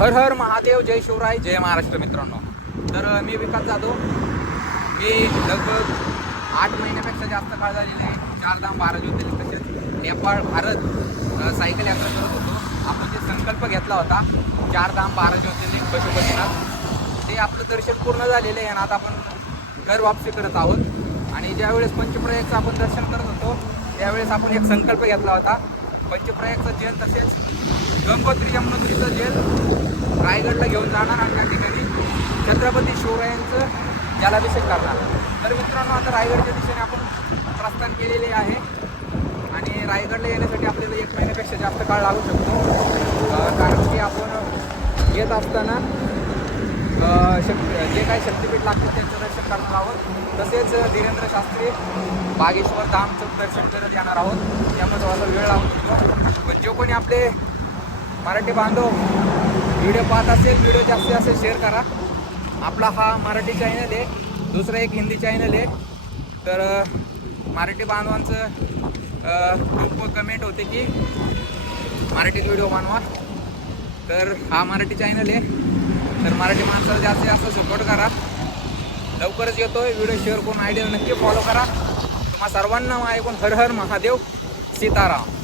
हर हर महादेव, जय शिवराय, जय महाराष्ट्र. मित्रांनो, तर मी विकास जाधव. मी लगभग 8 महिन्यापेक्षा जास्त काळ झालेले आहे 4 धाम 12 ज्योतिर्लिंग तसेच नेपाळ भारत सायकल यात्रा करत होतो. आपण जे संकल्प घेतला होता 4 धाम 12 ज्योतिर्लिंग पशुपतीनाथ, ते आपलं दर्शन पूर्ण झालेलं आहे आणि आता आपण घर वापसी करत आहोत. आणि ज्यावेळेस पंचप्रयागचं आपण दर्शन करत होतो त्यावेळेस आपण एक संकल्प घेतला होता, पंचप्रयागचं जेल तसेच गंगोत्री यमुनोत्रीचं जेल रायगडला घेऊन जाणार आणि त्या ठिकाणी छत्रपती शिवरायांचं जलाभिषेक करणार. तर मित्रांनो, आता रायगडच्या दिशेने आपण प्रस्थान केलेले आहे आणि रायगडला येण्यासाठी आपल्याला 1 महिन्यापेक्षा जास्त काळ लागू शकतो. कारण की आपण येत असताना जे काही शक्तिपीठ लागतील त्यांचं दर्शन करणार आहोत. तसेच धीरेंद्र शास्त्री बागेश्वर धामचं दर्शन करत येणार आहोत. त्यामुळे थोडासा वेळ लागू शकतो. पण जो कोणी आपले मराठी बांधव व्हिडिओ पाहत असेल, व्हिडिओ जास्तीत जास्त शेअर करा. आपला हा मराठी चॅनल आहे, दुसरा एक हिंदी चॅनल आहे. तर मराठी बांधवांचं खूप कमेंट होते की मराठीत व्हिडिओ बनवा. तर हा मराठी चॅनल आहे, तर मराठी माणसाला जास्तीत जास्त सपोर्ट करा. लवकरच येतोय व्हिडिओ, शेअर करून आयडिया नक्की फॉलो करा. तुम्हा सर्वांना ऐकून हर हर महादेव, सीताराम.